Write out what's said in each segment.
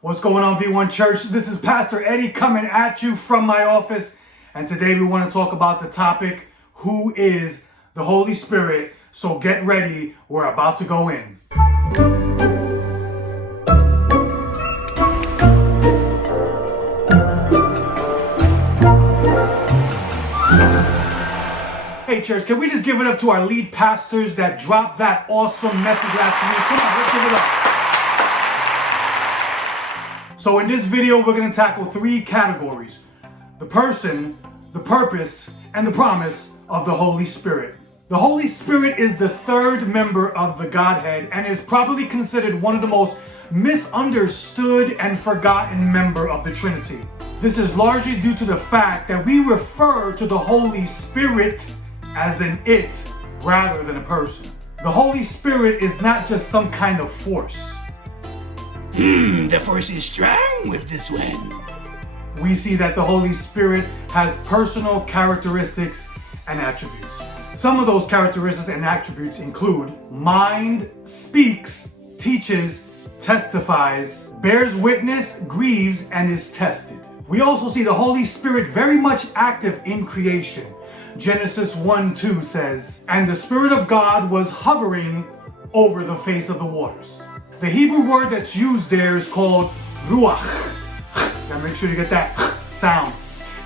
What's going on, V1 Church? This is Pastor Eddie coming at you from my office. And today we want to talk about the topic, who is the Holy Spirit? So get ready, we're about to go in. Hey church, can we just give it up to our lead pastors that dropped that awesome message last week? Come on, let's give it up. So in this video, we're going to tackle three categories: the person, the purpose, and the promise of the Holy Spirit. The Holy Spirit is the third member of the Godhead and is probably considered one of the most misunderstood and forgotten member of the Trinity. This is largely due to the fact that we refer to the Holy Spirit as an it rather than a person. The Holy Spirit is not just some kind of force. The force is strong with this one. We see that the Holy Spirit has personal characteristics and attributes. Some of those characteristics and attributes include mind, speaks, teaches, testifies, bears witness, grieves, and is tested. We also see the Holy Spirit very much active in creation. Genesis 1:2 says, "And the Spirit of God was hovering over the face of the waters." The Hebrew word that's used there is called ruach. Gotta make sure you get that sound.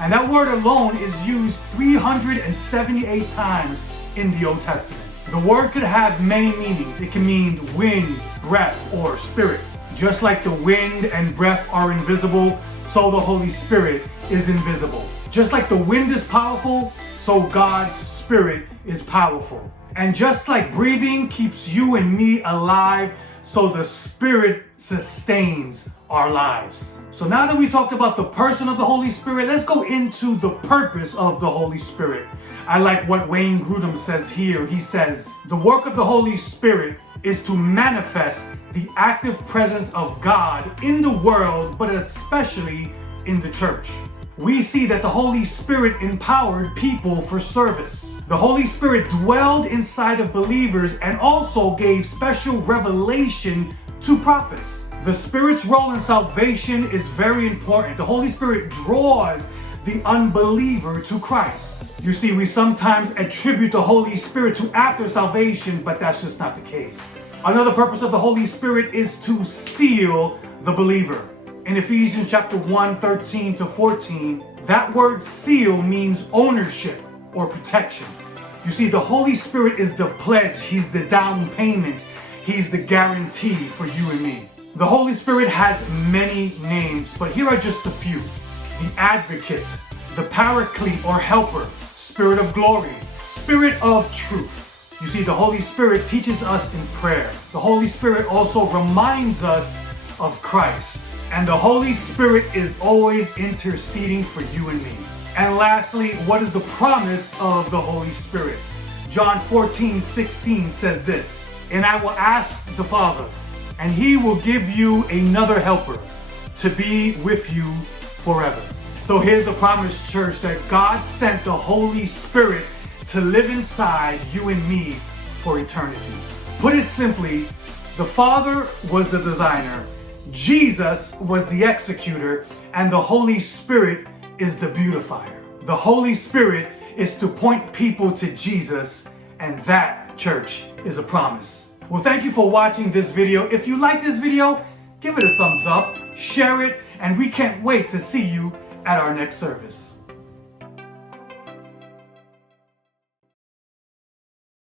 And that word alone is used 378 times in the Old Testament. The word could have many meanings. It can mean wind, breath, or spirit. Just like the wind and breath are invisible, so the Holy Spirit is invisible. Just like the wind is powerful, so God's Spirit is powerful. And just like breathing keeps you and me alive, so the Spirit sustains our lives. So now that we talked about the person of the Holy Spirit, let's go into the purpose of the Holy Spirit. I like what Wayne Grudem says here. He says, "The work of the Holy Spirit is to manifest the active presence of God in the world, but especially in the church." We see that the Holy Spirit empowered people for service. The Holy Spirit dwelled inside of believers and also gave special revelation to prophets. The Spirit's role in salvation is very important. The Holy Spirit draws the unbeliever to Christ. You see, we sometimes attribute the Holy Spirit to after salvation, but that's just not the case. Another purpose of the Holy Spirit is to seal the believer. In Ephesians chapter 1, 13 to 14, that word seal means ownership or protection. You see, the Holy Spirit is the pledge. He's the down payment. He's the guarantee for you and me. The Holy Spirit has many names, but here are just a few. The Advocate, the Paraclete or Helper, Spirit of Glory, Spirit of Truth. You see, the Holy Spirit teaches us in prayer. The Holy Spirit also reminds us of Christ. And the Holy Spirit is always interceding for you and me. And lastly, what is the promise of the Holy Spirit? John 14:16 says this, "And I will ask the Father, and he will give you another helper to be with you forever." So here's the promise, church, that God sent the Holy Spirit to live inside you and me for eternity. Put it simply, the Father was the designer, Jesus was the executor, and the Holy Spirit is the beautifier. The Holy Spirit is to point people to Jesus, and that, church, is a promise. Well, thank you for watching this video. If you like this video, give it a thumbs up, share it, and we can't wait to see you at our next service.